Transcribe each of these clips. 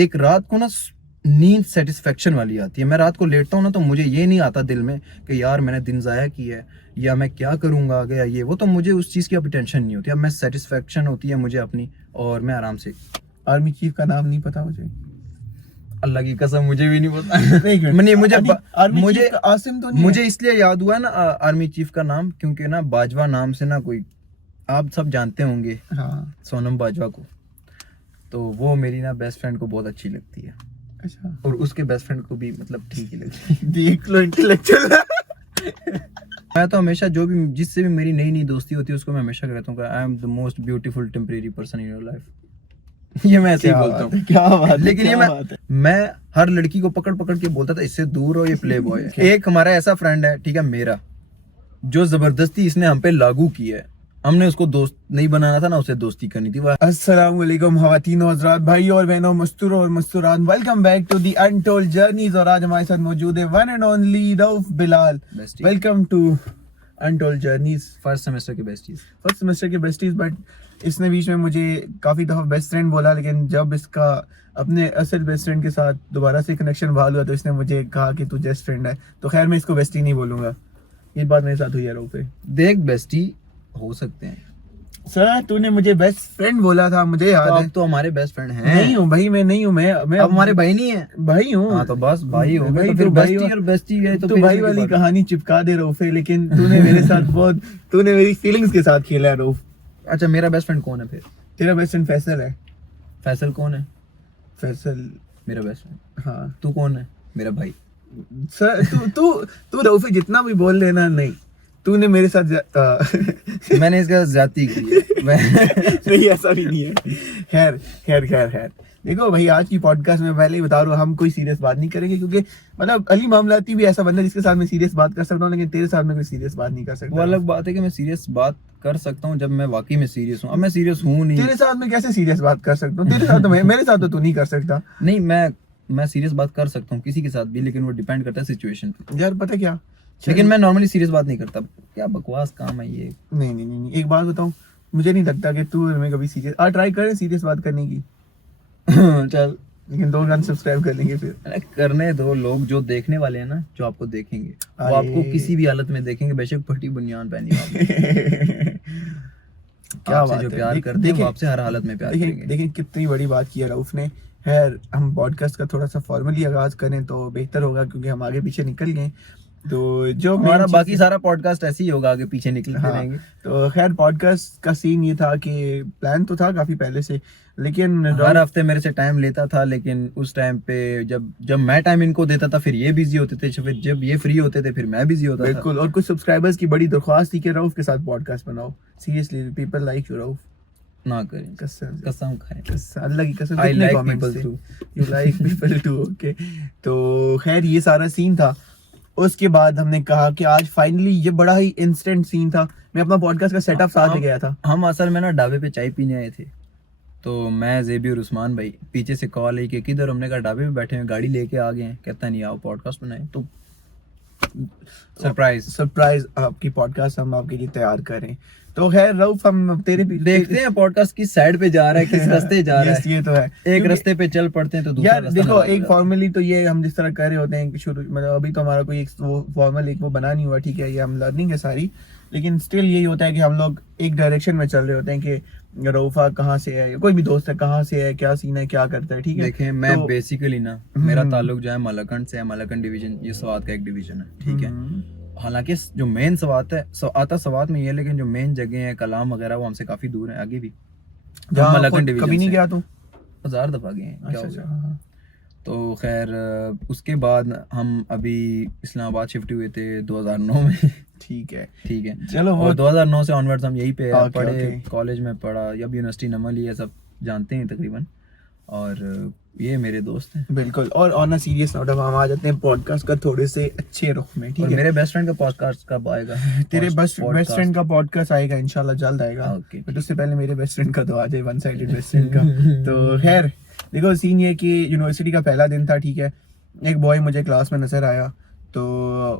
एक रात को ना नींद सेटिस्फेक्शन वाली आती है। मैं रात को लेटता हूँ ना तो मुझे ये नहीं आता दिल में कि यार मैंने दिन ज़ाया किया है या मैं क्या करूँगा आगे या ये वो, तो मुझे उस चीज़ की अभी टेंशन नहीं होती। अब मैं सेटिस्फेक्शन होती है मुझे अपनी, और मैं आराम से। आर्मी चीफ का नाम नहीं पता मुझे, अल्लाह की कसम मुझे भी नहीं पता। नहीं मुझे मुझे आसिम तो नहीं मुझे इसलिए याद हुआ ना आर्मी चीफ का नाम, क्योंकि ना बाजवा नाम से ना कोई, आप सब जानते होंगे हाँ सोनम बाजवा को, तो वो मेरी ना बेस्ट फ्रेंड को बहुत अच्छी लगती है। अच्छा, और उसके बेस्ट फ्रेंड को भी मतलब ठीक ही लगती है। देख लो इंटेलेक्चुअल। मैं तो हमेशा जो भी जिससे भी मेरी नई नई दोस्ती होती है उसको मैं हमेशा कहता हूँ कि I am the most beautiful temporary person in your life. ये मैं ऐसे ही बोलता हूँ। क्या बात है, लेकिन ये क्या बात है। मैं हर लड़की को पकड़ पकड़ के बोलता था इससे दूर हो, ये प्ले बॉय है। एक हमारा ऐसा फ्रेंड है, ठीक है, मेरा, जो जबरदस्ती इसने हम पे लागू की है। हमने उसको दोस्त नहीं बनाना था ना, उसे दोस्ती करनी थी। अस्सलाम वालेकुम ख़वातीन और हज़रात, भाई और बहनों, मस्तूर और मस्तूरात, welcome back to the Untold Journeys. और आज हमारे साथ मौजूद है one and only Rauf Bilal. Welcome to Untold Journeys. First semester के बेस्टीज। बट इसने बीच में मुझे काफ़ी दफ़ा बेस्ट फ्रेंड बोला, लेकिन जब इसका अपने असल बेस्ट फ्रेंड के साथ दोबारा से कनेक्शन बहाल हुआ तो इसने मुझे कहा कि तू बेस्ट फ्रेंड है। तो खैर मैं इसको बेस्टी नहीं बोलूँगा। ये बात मेरे साथ हुई है रऊफ पे। देख बेस्टी हो सकते हैं सर, तूने मुझे बेस्ट फ्रेंड बोला था, मुझे याद है। तो हमारे बेस्ट फ्रेंड हैं। नहीं हूँ भाई, मैं नहीं हूँ। मैं अब हमारे भाई नहीं है। भाई हूँ। हाँ तो बस भाई हो गए, भाई तो फिर तो भाई बेस्टी और बेस्टी है तो तू फिर भाई इसमें वाली क्या बात है? कहानी चिपका दे रऊफे, लेकिन तूने मेरे साथ बहुत, तूने मेरी फीलिंग्स के साथ खेला है रऊफ। अच्छा, मेरा बेस्ट फ्रेंड कौन है फिर? तेरा बेस्ट फ्रेंड फैसल है। फैसल कौन है? फैसल मेरा बेस्ट फ्रेंड। हाँ। तू कौन है? मेरा भाई। सर तू तू तू रऊफे जितना भी बोल लेना, नहीं तूने मेरे साथ मैंने इसका ज्यादती की है। नहीं, ऐसा भी नहीं है। खैर खैर खैर खैर देखो भाई, आज की पॉडकास्ट में पहले ही बता रहा हूँ, हम कोई सीरियस बात नहीं करेंगे, क्योंकि मतलब अली मामलाती भी ऐसा बंदा जिसके साथ मैं सीरियस बात कर सकता हूँ, लेकिन तेरे साथ में कोई सीरियस बात नहीं कर सकता। वो अलग बात है कि मैं सीरियस बात कर सकता हूँ जब मैं वाकई में सीरियस हूँ। अब मैं सीरियस हूँ नहीं। तेरे साथ में कैसे सीरियस बात कर सकता हूँ? तेरे साथ तो मेरे साथ तो तू नहीं कर सकता। नहीं, मैं सीरियस बात कर सकता हूँ किसी के साथ भी, लेकिन वो डिपेंड करता है सिचुएशन पे। यार पता क्या, लेकिन मैं नॉर्मली सीरियस बात नहीं करता। क्या बकवास काम है ये। नहीं नहीं नहीं, एक बात बताऊँ, मुझे नहीं लगता कि तू और मैं कभी सीरियस ट्राई करें सीरियस बात करने की। चल, लेकिन 2 घंटे सब्सक्राइब कर लेंगे फिर। अरे करने दो, लोग जो देखने वाले हैं ना, जो आपको देखेंगे वो आपको किसी भी हालत में देखेंगे, बेशक फटी बुनियान पहनी हो आपने। क्या आपसे बात जो है। प्यार करते हैं वो आपसे हर हालत में प्यार करेंगे। देखिए कितनी बड़ी बात की है रऊफ ने। खैर हम पॉडकास्ट का थोड़ा सा फॉर्मली आगाज करें तो बेहतर होगा, क्योंकि हम आगे पीछे निकल गए। तो जो हमारा बाकी सारा पॉडकास्ट ऐसे ही होगा, आगे पीछे निकलते रहेंगे। तो खैर पॉडकास्ट का सीन ये था कि प्लान तो था काफी पहले से, लेकिन हर हफ्ते मेरे से टाइम लेता था, लेकिन उस टाइम पे जब मैं टाइम इनको देता था फिर ये बिजी होते थे, फिर जब ये फ्री होते थे फिर मैं बिजी होता था। बिल्कुल। और कुछ सब्सक्राइबर्स की बड़ी दरख्वास्त थी कि रऊफ के साथ पॉडकास्ट बनाओ। Seriously people like you Rauf. ना करें, कसम खाएं, अल्लाह की कसम। I like people too, you like people too. Okay, तो खैर ये सारा सीन था। उसके बाद हमने कहा कि आज फाइनली, ये बड़ा ही इंस्टेंट सीन था। मैं अपना पॉडकास्ट का सेटअप साथ ले गया था। हम असल में ना ढाबे पे चाय पीने आए थे, तो मैं जेबी और उस्मान भाई, पीछे से कॉल आई कि किधर। हमने कहा ढाबे पे बैठे हैं, गाड़ी लेके आ गए हैं। कहता नहीं आओ पॉडकास्ट बनाए। तो सरप्राइज आपकी पॉडकास्ट हम आपके लिए तैयार करें। तो खैर रऊफ, हम तेरे देखते हैं पॉडकास्ट किस साइड पे जा रहा है, किस रास्ते जा रहा है। ये तो है, एक रास्ते पे चल पड़ते हैं तो दूसरा यार देखो, एक फॉर्मली तो ये हम जिस तरह कर रहे होते हैं शुरू, मतलब अभी तो हमारा कोई एक वो फॉर्मल एक वो बना नहीं हुआ, ठीक है, ये हम लर्निंग है सारी, लेकिन स्टिल यही होता है कि हम लोग एक डायरेक्शन में चल रहे होते हैं कि रऊफा कहाँ से है, कोई भी दोस्त है कहाँ से है, क्या सीन है, क्या करता है, ठीक है। देखें, मैं बेसिकली ना, मेरा ताल्लुक जो है मलकंड से है। मलकंड डिवीजन ये स्वात का एक डिवीजन है, ठीक है। हालांकि जो मेन स्वात है स्वात में ये, लेकिन जो मेन जगह है कलाम वगैरह वो हमसे काफी दूर है, आगे भी। मलकंड डिवीजन कभी नहीं गया तू? 1000 दफा गए हैं। अच्छा। तो खैर उसके बाद हम अभी इस्लामाबाद शिफ्ट हुए थे 2009 में। ठीक है चलो। और 2009 से ऑनवर्ड्स हम यहीं पे पढ़े, ओके। कॉलेज में पढ़ा, या यूनिवर्सिटी नमल, ये सब जानते हैं तकरीबन। और ये मेरे दोस्त हैं। बिल्कुल। और ऑन अ सीरियस नोट हम आ जाते हैं पॉडकास्ट का थोड़े से अच्छे रुख में, ठीक है। मेरे बेस्ट फ्रेंड का पॉडकास्ट कब आएगा? तेरे बेस्ट फ्रेंड का पॉडकास्ट आएगा इंशाल्लाह, जल्द आएगा। ओके, बट उससे पहले मेरे बेस्ट फ्रेंड का तो आ जाए, वन साइडेड बेस्ट फ्रेंड का। तो खैर देखो, सीन ये कि यूनिवर्सिटी का पहला दिन था, ठीक है। एक बॉय मुझे क्लास में नजर आया, तो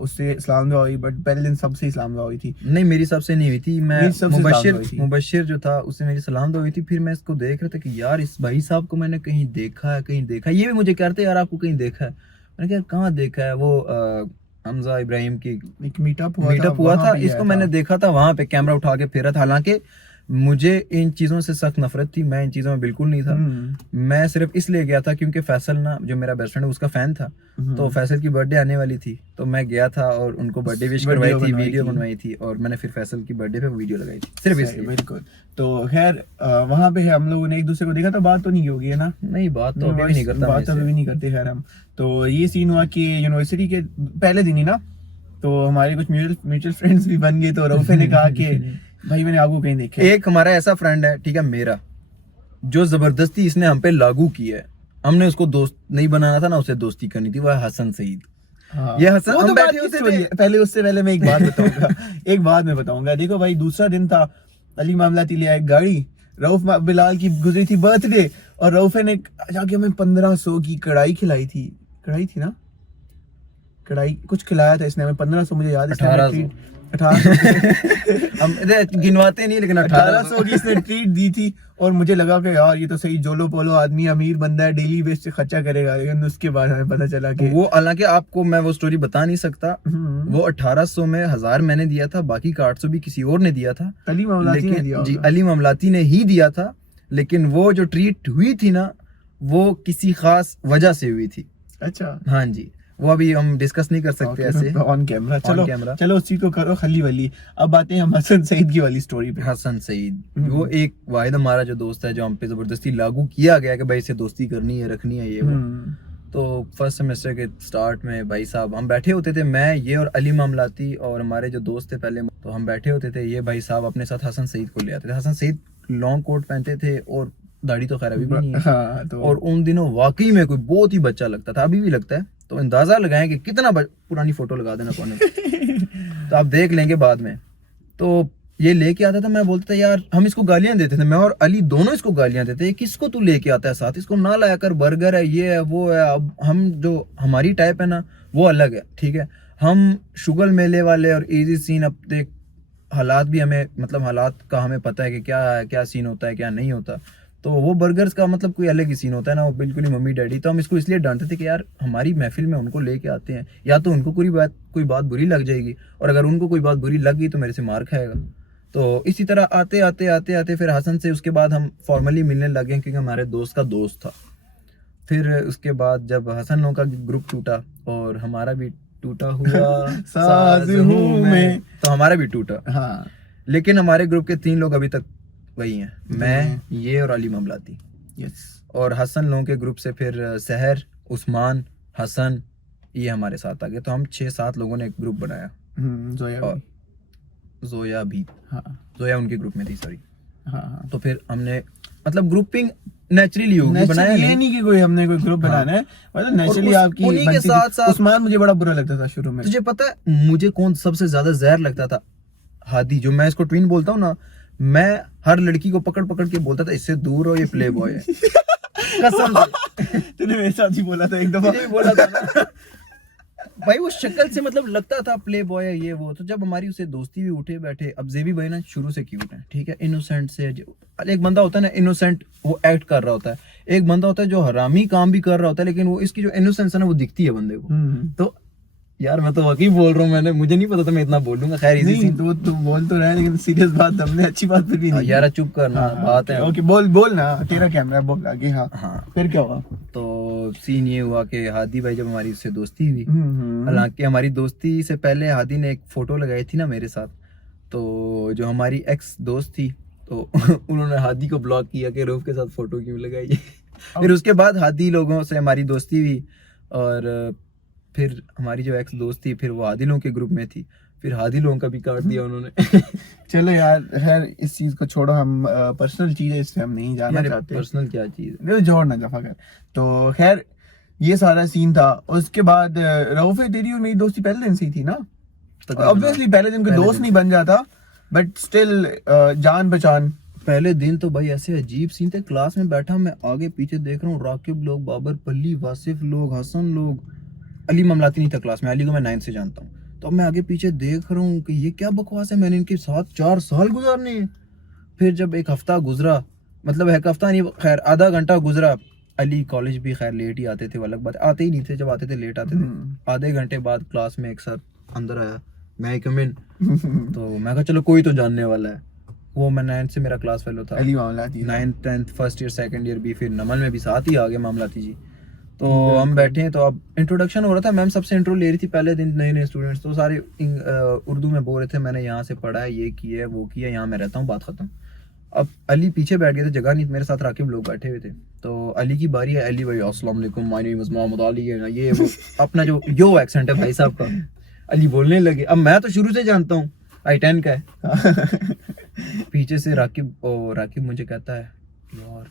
उससे इस्लाम दुआ हुई, बट पहले दिन सबसे इस्लाम दुआ हुई थी। नहीं, मेरी सबसे नहीं हुई थी। मैं मेरी सबसे मुबशिर सलाम हुई थी। मुबशिर जो था उससे मेरी सलाम तो हुई थी। फिर मैं इसको देख रहा था कि यार इस भाई साहब को मैंने कहीं देखा है, कहीं देखा है। ये भी मुझे कहते यार आपको कहीं देखा है। मैंने कहा यार कहाँ देखा है। वो हमजा इब्राहिम की एक मीटअप हुआ हुआ था, भी इसको आया मैंने था। देखा था वहां पे, कैमरा उठा के फेरा था। हालांकि मुझे इन चीज़ों से सख्त नफरत थी, मैं इन चीज़ों में बिल्कुल नहीं था। मैं सिर्फ इसलिए गया था क्योंकि फैसल ना, जो मेरा बेस्ट फ्रेंड है, उसका फ़ैन था। तो फैसल की बर्थडे आने वाली थी, तो मैं गया था और उनको बर्थडे विश करवाई थी, वीडियो बनवाई थी, और मैंने फिर फैसल की बर्थडे पे वीडियो लगाई थी, सिर्फ इसलिए। बिल्कुल। तो खैर वहां पे हम लोगों ने एक दूसरे को देखा था, बात तो नहीं होगी है ना? नहीं, बात तो अभी भी नहीं करता, बात तो अभी भी नहीं करते खैर हम। तो ये सीन हुआ कि यूनिवर्सिटी के पहले दिन ही ना, तो हमारे कुछ म्यूचुअल फ्रेंड्स भी बन गए। तो रऊफे ने कहा कि भाई मैंने आपको कहीं देखा है। एक हमारा ऐसा फ्रेंड है, ठीक है, मेरा, जो जबरदस्ती इसने हम पे लागू की है। हमने उसको दोस्त नहीं बनाना था ना, उसे दोस्ती करनी थी, वह हसन सईद। हाँ, ये हसन, वो हम तो बैठे बात की होते स्टोरी थे। है। पहले उससे पहले मैं एक बात बताऊंगा। एक बात मैं बताऊंगा। देखो भाई, दूसरा दिन था, अली मामलाती ले आए गाड़ी, रऊफ बिलाल की गुजरी थी बर्थडे, और रऊफे ने जाके हमें 1500 की कढ़ाई खिलाई थी। कढ़ाई थी ना, कढ़ाई कुछ खिलाया था इसने हमें 1500, मुझे याद है। 1800 1800 हम गिनवाते नहीं, लेकिन 1800 की इसने ट्रीट दी थी। और मुझे लगा कि यार ये तो सही जोलो पोलो आदमी, अमीर बंदा है, डेली बेस से खर्चा करेगा। लेकिन उसके बाद हमें पता चला कि वो, हालांकि आपको मैं वो स्टोरी बता नहीं सकता। वो 1800 में 1000 मैंने दिया था, बाकी का 800 भी किसी और ने दिया था। अली मामलाती ने लेकिन दिया जी, होगा। अली मामलाती ने ही दिया था। लेकिन वो जो ट्रीट हुई थी ना, वो किसी खास वजह से हुई थी। अच्छा, हाँ जी, वो अभी हम डिस्कस नहीं कर सकते ऐसे ऑन कैमरा। चलो कैमरा। चलो, उस चीज को करो खली वाली। अब आते हैं हम हसन सईद की वाली स्टोरी पे। हसन सईद, वो एक वाहिद हमारा जो दोस्त है, जो हम पे जबरदस्ती लागू किया गया कि भाई इसे दोस्ती करनी है, रखनी है, ये वो। तो फर्स्ट सेमेस्टर के स्टार्ट में भाई साहब हम बैठे होते थे, मैं, ये और अली मामलाती और हमारे जो दोस्त थे पहले, तो हम बैठे होते थे। ये भाई साहब अपने साथ हसन सईद को ले आते थे। हसन सईद लॉन्ग कोट पहनते थे और दाढ़ी तो खैर अभी भी नहीं है। हाँ, तो और उन दिनों वाकई में कोई बहुत ही बच्चा लगता था, अभी भी लगता है। तो अंदाजा लगाएं कि कितना पुरानी फोटो लगा देना कोने में। तो आप देख लेंगे बाद में। तो ये लेके आता था, मैं बोलता था यार, हम इसको गालियां देते थे, मैं और अली दोनों इसको गालियां देते थे, किसको तू लेके आता है साथ, इसको ना लाया कर, बर्गर है, ये है, वो है। अब हम जो हमारी टाइप है ना, वो अलग है, ठीक है। हम शुगल मेले वाले और इजी सीन, अपने हालात भी हमें, मतलब हालात का हमें पता है कि क्या सीन होता है, क्या नहीं होता। तो वो बर्गर्स का मतलब कोई अलग ही सीन होता है ना, वो बिल्कुल ही मम्मी डैडी। तो हम इसको इसलिए डांटते थे कि यार हमारी महफिल में उनको लेके आते हैं, या तो उनको कोई बात बुरी लग जाएगी, और अगर उनको कोई बात बुरी लग गई तो मेरे से मार खाएगा। तो इसी तरह आते आते फिर हसन से उसके बाद हम फॉर्मली मिलने लगे, क्योंकि हमारे दोस्त का दोस्त था। फिर उसके बाद जब हसन लोगों का ग्रुप टूटा और हमारा भी टूटा हुआ साज हूं मैं, तो हमारा भी टूटा। हाँ, लेकिन हमारे ग्रुप के 3 लोग अभी तक वही हैं, मैं, ये और अली मामलाती। यस। और हसन लोगों के ग्रुप से फिर सहर, उस्मान, हसन, ये हमारे साथ आ गए। तो हम 6-7 लोगों ने एक ग्रुप बनाया। जोया और भी। जोया भी, हाँ जोया उनके ग्रुप में थी, सॉरी। हाँ। तो फिर हमने, मतलब ग्रुपिंग नेचुरली होगी, बनाया ये नहीं कि कोई हमने कोई ग्रुप बनाना है, मतलब नेचुरली आपकी उन्हीं के बनती थी। साथ साथ उस्मान मुझे बड़ा बुरा लगता था शुरू में। तुझे पता है मुझे कौन सबसे ज्यादा जहर लगता था? हादी, जो मैं इसको ट्विन बोलता हूँ ना, मैं हर लड़की को पकड़ पकड़ के बोलता था इससे दूर हो, ये प्ले बॉय है। कसम से। तूने मेरे साथ ही बोला था एक दफा। तुझे भी बोला था ना। भाई वो शक्ल से मतलब लगता था प्ले बॉय है, ये वो। तो जब हमारी उससे दोस्ती भी उठे बैठे, अब जेबी भाई ना शुरू से क्यूट है, ठीक है, इनोसेंट से। एक बंदा होता है ना इनोसेंट, वो एक्ट कर रहा होता है। एक बंदा होता है जो हरामी काम भी कर रहा होता है, लेकिन वो इसकी जो इनोसेंस है ना, वो दिखती है बंदे को। तो यार मैं तो वाकई बोल रहा हूँ, मुझे नहीं पता था मैं इतना बोलूंगा। खैर इजी नहीं, तो तू बोल तो रहा है, लेकिन सीरियस बात हमने अच्छी बात फिर भी नहीं यार चुप करना, बात है। ओके, बोल ना, तेरा कैमरा बोल आगे। हाँ, फिर क्या हुआ? तो सीन ये हुआ कि हादी भाई, जब हमारी उससे दोस्ती हुई, हालांकि हमारी दोस्ती से पहले हादी ने एक फोटो लगाई थी ना मेरे साथ, तो जो हमारी एक्स दोस्त थी, तो उन्होंने हादी को ब्लॉक किया कि रूफ के साथ फोटो क्यों लगाई। फिर उसके बाद हादी लोगों से हमारी दोस्ती हुई, और फिर हमारी जो एक्स दोस्त थी, फिर वो हादी लोगों के ग्रुप में थी, फिर हादी लोगों का भी काट दिया उन्होंने। चलो यार, खैर इस चीज को छोड़ो, हम पर्सनल चीज है, इससे हम नहीं जाना चाहते। पर्सनल क्या चीज है, जोड़ ना जफा कर। तो खैर ये सारा सीन था। उसके बाद रऊफे, तेरी और मेरी दोस्ती पहले दिन से ही थी ना? ऑब्वियसली पहले दिन कोई दोस्त नहीं बन जाता, बट स्टिल जान पहचान। पहले दिन तो भाई ऐसे अजीब सीन थे। क्लास में बैठा, मैं आगे पीछे देख रहा हूँ, राकिब लोग, बाबर पल्ली, वासिफ लोग, हसन लोग, अली मामलाती नहीं था क्लास में, अली को मैं 9th से जानता हूँ। तो अब मैं आगे पीछे देख रहा हूँ कि ये क्या बकवास है, मैंने इनके साथ 4 साल गुजारने हैं। फिर जब एक हफ्ता गुजरा, मतलब एक हफ्ता नहीं, खैर आधा घंटा गुजरा, अली कॉलेज भी खैर लेट ही आते थे, वो अलग बात, आते ही नहीं थे, जब आते थे लेट आते थे। आधे घंटे बाद क्लास में एक सर अंदर आया, मैं कम इन, तो मैं कहा चलो कोई तो जानने वाला है। वो मैं 9th से मेरा क्लास फेलो था, Ali Mamlati 9th 10th first year second year भी, फिर नमल में भी साथ ही आ गए मामलाती जी। तो हम बिल्कुल। बैठे हैं, तो अब इंट्रोडक्शन हो रहा था, मैम सबसे इंट्रो ले रही थी पहले दिन, नए नए स्टूडेंट्स, तो सारे उर्दू में बोल रहे थे, मैंने यहाँ से पढ़ा है, ये किया है, वो किया, यहाँ मैं रहता हूँ, बात खत्म। अब अली पीछे बैठ गए थे, जगह नहीं, मेरे साथ राकिब लोग बैठे हुए थे। तो अली की बारी है, अली भाई अस्सलाम वालेकुम, my name is Mohammad Ali है, ये वो अपना जो यो एक्सेंट है भाई साहब का, अली बोलने लगे। अब मैं तो शुरू से जानता हूँ I10 का है। पीछे से राकिब मुझे कहता है, यार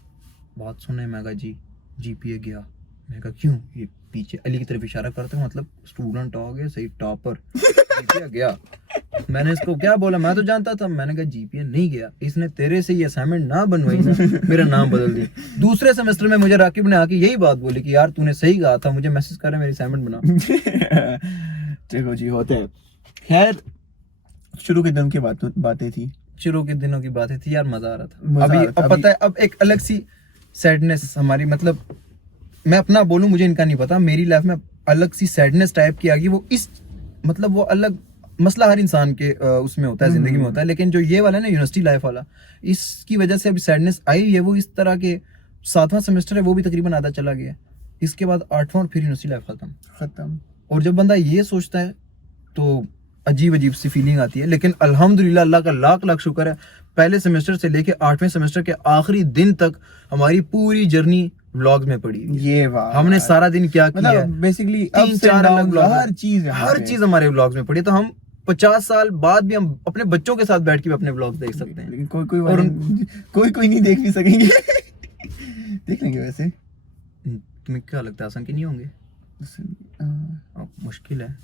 बात सुने। मैं कहा जी, GPA गया। मैं कहा क्यों? ये पीछे अली की तरफ इशारा करते हैं, मतलब स्टूडेंट हो गए सही, टॉपर, GPA गया। मैंने इसको क्या बोला, मैं तो जानता था, मैंने कहा GPA नहीं गया, इसने तेरे से ये असाइनमेंट ना बनवाई ना, मेरा नाम बदल दी। दूसरे सेमेस्टर में मुझे राकिब ने आके यही बात बोली कि यार तूने सही कहा था, मुझे मैसेज कर मेरी असाइनमेंट बना। देखो जी, होते हैं। खैर, शुरू के दिन की बातें थी, शुरू के दिनों की बातें थी यार, मजा आ रहा था। मजा आ अभी रहा था, अब पता है, अब एक अलग सी सैडनेस हमारी, मतलब मैं अपना बोलूं, मुझे इनका नहीं पता, मेरी लाइफ में अलग सी सैडनेस टाइप की आ गई। वो इस मतलब वो अलग मसला हर इंसान के उसमें होता है, जिंदगी में होता है, लेकिन जो ये वाला है ना यूनिवर्सिटी लाइफ वाला, इसकी वजह से अभी सैडनेस आई है। वो इस तरह के 7वां सेमेस्टर है, वो भी तकरीबन आधा चला गया, इसके बाद 8वां, और फिर यूनिवर्सिटी लाइफ खत्म। और जब बंदा ये सोचता है तो अजीब अजीब सी फीलिंग आती है। लेकिन अल्हम्दुलिल्लाह, अल्लाह का लाख लाख शुक्र है, पहले सेमेस्टर से लेके 8वें सेमेस्टर के आखिरी दिन तक हमारी पूरी जर्नी व्लॉग्स में पड़ी हुई है। ये वाह, हमने सारा दिन क्या किया है, मतलब बेसिकली 3-4 अलग व्लॉग, हर चीज हमारे व्लॉग्स में पड़ी है। तो हम 50 साल बाद भी हम अपने बच्चों के साथ बैठ के भी अपने व्लॉग्स देख सकते हैं। लेकिन कोई नहीं देख भी सकेंगे। देख लेंगे वैसे। तुम्हें क्या लगता है, आसान की नहीं होंगे? अब मुश्किल है,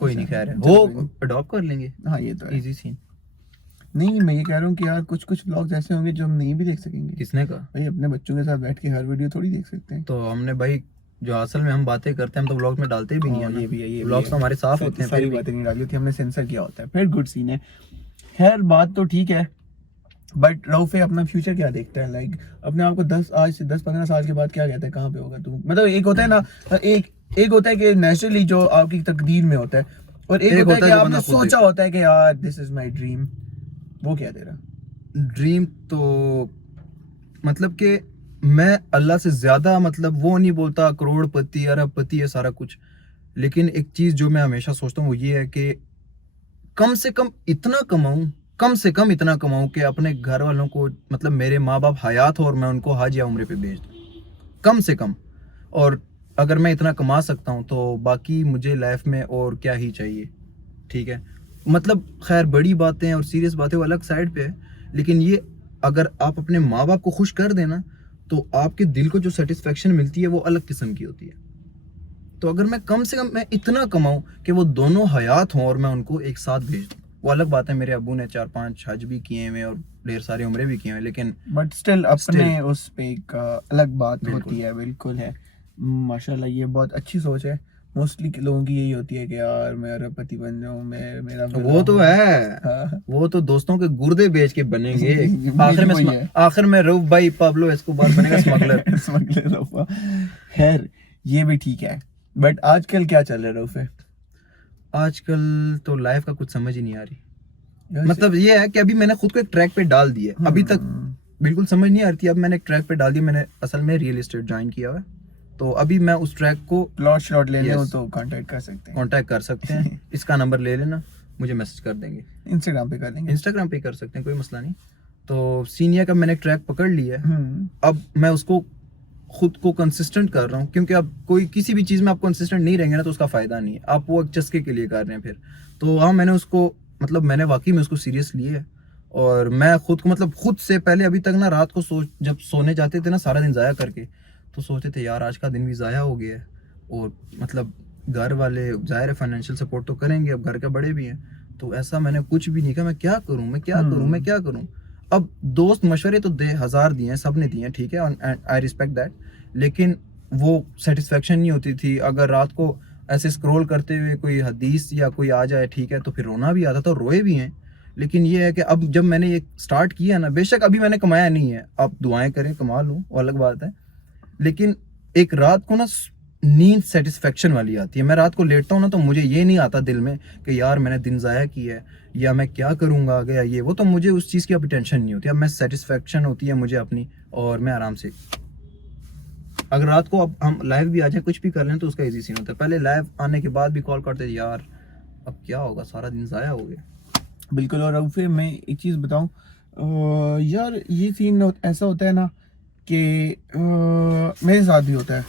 कोई नहीं, खैर है, चलो वो अडॉप्ट कर लेंगे, हाँ ये तो है। Easy scene. नहीं, मैं ये कह रहा हूँ कि यार कुछ व्लॉग्स ऐसे होंगे जो हम नहीं भी देख सकेंगे। किसने कहा? भाई अपने बच्चों के साथ बैठ के हर वीडियो थोड़ी देख सकते हैं। तो हमने भाई, जो असल में हम बातें करते हैं, हम तो व्लॉग में डालते भी नहीं है ना। ये भी है, ये व्लॉग्स तो हमारे साफ होते हैं, सारी फिर भी। बातें नहीं डाली होती, हमने सेंसर किया होता है, फिर गुड सीन है। खैर, बात तो ठीक है, बट रऊफे अपना फ्यूचर क्या देखता है? लाइक अपने आप को 10-15 साल के बाद क्या कहता है, कहाँ पे होगा तू? मतलब एक होता है ना, एक होता है कि नेचुरली जो आपकी तकदीर में होता है, और एक होता है कि आपने सोचा होता है कि यार दिस इज माय ड्रीम। वो क्या तेरा ड्रीम? तो मतलब कि मैं अल्लाह से ज्यादा, मतलब वो नहीं बोलता करोड़पति अरबपति है सारा कुछ, लेकिन एक चीज जो मैं हमेशा सोचता हूँ वो ये है कि कम से कम इतना कमाऊं, कम से कम इतना कमाऊं कि अपने घर वालों को, मतलब मेरे माँ बाप हयात हो और मैं उनको हज या उम्रे पे भेज दूं, कम से कम। और अगर मैं इतना कमा सकता हूं तो बाकी मुझे लाइफ में और क्या ही चाहिए, ठीक है। मतलब खैर, बड़ी बातें और सीरियस बातें वो अलग साइड पे है, लेकिन ये अगर आप अपने माँ बाप को खुश कर देना तो आपके दिल को जो सेटिस्फेक्शन मिलती है वो अलग किस्म की होती है। तो अगर मैं कम से कम मैं इतना कमाऊं कि वो दोनों हयात हों और मैं उनको एक साथ भेज दूं, वो अलग बात है। मेरे अबू ने 4-5 हज भी किए हैं और ढेर सारी उम्रे भी किए हैं, लेकिन बट स्टिल अपने उस पे एक अलग बात बिल्कुल होती है। बिल्कुल है, माशाल्लाह, ये बहुत अच्छी सोच है। मोस्टली लोगों की यही होती है कि यार मैं अरबपति बन जाऊं, मैं मेरा वो तो है, हाँ। वो तो दोस्तों के गुर्दे बेच के बनेंगे आखिर वही में, है। आखिर में रऊफ भाई पाब्लो एस्कोबार बनेगा स्मगलर। स्मगलर रऊफा। खैर, ये भी ठीक है, बट आजकल क्या चल रहा है रऊफे? आजकल तो लाइफ का कुछ समझ ही नहीं आ रही। मतलब ये है कि अभी मैंने खुद को एक ट्रैक पे डाल दिया, अभी तक बिल्कुल समझ नहीं आ रही थी, अब मैंने एक ट्रैक पे डाल दिया। मैंने असल में रियल एस्टेट ज्वाइन किया हुआ है, तो अभी मैं उस ट्रैक को प्लॉट लेने हो तो कांटेक्ट कर सकते हैं। इसका नंबर ले लेना, मुझे मैसेज कर देंगे, इंस्टाग्राम पे कर लेंगे, इंस्टाग्राम पे कर सकते हैं, कोई मसला नहीं। तो सीनियर का मैंने एक ट्रैक पकड़ लिया है, अब मैं उसको खुद को कंसिस्टेंट कर रहा हूँ, क्योंकि अब कोई किसी भी चीज़ में आप कंसिस्टेंट नहीं रहेंगे ना तो उसका फ़ायदा नहीं है, आप वो एक चस्के के लिए कर रहे हैं फिर। तो हाँ, मैंने उसको, मतलब मैंने वाकई में उसको सीरियस लिया है, और मैं खुद को, मतलब खुद से पहले अभी तक ना रात को जब सोने जाते थे ना सारा दिन ज़ाया करके, तो सोचते थे यार आज का दिन भी ज़ाया हो गया है, और मतलब घर वाले ज़ाहिर है फाइनेंशियल सपोर्ट तो करेंगे, अब घर के बड़े भी हैं, तो ऐसा मैंने कुछ भी नहीं कहा, मैं क्या करूँ, मैं क्या करूँ। अब दोस्त मशवरे तो 1000 दिए हैं, सब ने दिए हैं, ठीक है, आई रिस्पेक्ट दैट, लेकिन वो सेटिस्फेक्शन नहीं होती थी। अगर रात को ऐसे स्क्रॉल करते हुए कोई हदीस या कोई आ जाए, ठीक है, तो फिर रोना भी आता था, रोए भी हैं। लेकिन ये है कि अब जब मैंने ये स्टार्ट किया ना, बेशक अभी मैंने कमाया नहीं है, आप दुआएं करें कमा लूँ, वो अलग बात है, लेकिन एक रात को ना नींद सेटिस्फेक्शन वाली आती है। मैं रात को लेटता हूँ ना तो मुझे ये नहीं आता दिल में कि यार मैंने दिन ज़ाया किया है या मैं क्या करूँगा आगे या ये वो, तो मुझे उस चीज़ की अब टेंशन नहीं होती। अब मैं सेटिस्फेक्शन होती है मुझे अपनी, और मैं आराम से, अगर रात को अब हम लाइव भी आ जाए कुछ भी कर लें तो उसका इजी सीन होता है। पहले लाइव आने के बाद भी कॉल करते थे, यार अब क्या होगा, सारा दिन ज़ाया हो गया। बिल्कुल। और अब फिर मैं एक चीज़ बताऊं, यार ये सीन ऐसा होता है ना कि मेरे साथ भी होता है,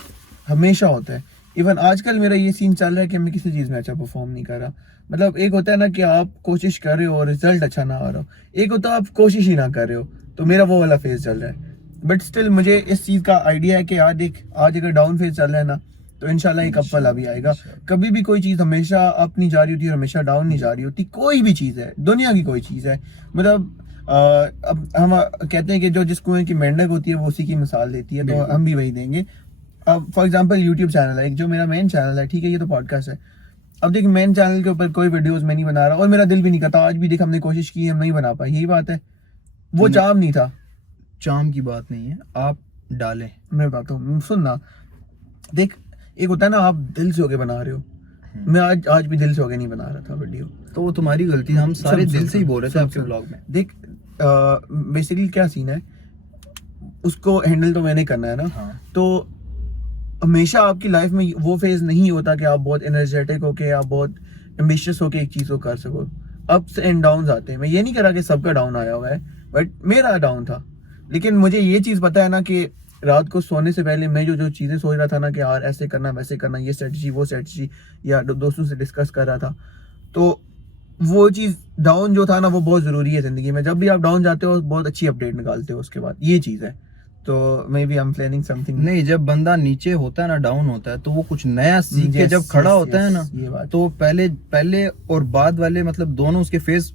हमेशा होता है। इवन आजकल मेरा ये सीन चल रहा है कि मैं किसी चीज़ में अच्छा परफॉर्म नहीं कर रहा। मतलब एक होता है ना कि आप कोशिश कर रहे हो और रिजल्ट अच्छा ना आ रहा हो, एक होता है आप कोशिश ही ना कर रहे हो। तो मेरा वो वाला फेज चल रहा है। बट स्टिल मुझे इस चीज़ का आइडिया है कि यार देख, आज अगर डाउन फेज चल रहा है ना, तो इंशाल्लाह एक अप वाला भी आएगा। कभी भी कोई चीज़ हमेशा अप नहीं जा रही होती और हमेशा डाउन नहीं जा रही होती। कोई भी चीज़ है, दुनिया की कोई चीज़ है, मतलब अब हम कहते हैं कि जो जिस कुएं की मेंढक होती है वो उसी की मिसाल देती है, तो हम भी वही देंगे। अब फॉर एग्जांपल यूट्यूब चैनल है, एक जो मेरा मेन चैनल है, ठीक है, ये तो पॉडकास्ट है। अब देख, मेन चैनल के ऊपर कोई वीडियोस मैं नहीं बना रहा और मेरा दिल भी नहीं करता। आज भी देख, हमने कोशिश की, हम नहीं बना पाए, यही बात है, वो चाम नहीं था। चाम की बात नहीं है, आप डालें। मैं बताता हूँ, सुनना, देख, एक होता है ना आप दिल से होके बना रहे हो, मैं आज भी दिल से होके नहीं बना रहा था वीडियो, तो वो तुम्हारी गलती है, हम सारे दिल से ही बोल रहे थे आपके सुन। ब्लॉग में। देख, बेसिकली क्या सीन है, उसको हैंडल तो मैंने करना है ना। हाँ। तो हमेशा आपकी लाइफ में वो फेज नहीं होता कि आप बहुत एनर्जेटिक होके, आप बहुत एम्बिशियस होके एक चीज को कर सको। अप्स एंड डाउन्स आते हैं। मैं ये नहीं कह रहा कि सबका डाउन आया हुआ है, बट मेरा डाउन था। लेकिन मुझे ये चीज पता है ना कि रात को सोने से पहले मैं जो जो चीजें सोच रहा था ना कि यार ऐसे करना वैसे करना, ये स्ट्रेटजी वो स्ट्रेटजी, या दोस्तों से डिस्कस कर रहा था, तो वो चीज डाउन जो था ना, वो बहुत जरूरी है जिंदगी में। जब भी आप डाउन जाते हो बहुत अच्छी अपडेट निकालते हो उसके बाद, ये चीज है। तो maybe I am planning something. नहीं, जब बंदा नीचे होता है ना, डाउन होता है, तो वो कुछ नया सीख के जब खड़ा होता है ना, ये बात। तो पहले और बाद वाले, मतलब दोनों उसके फेस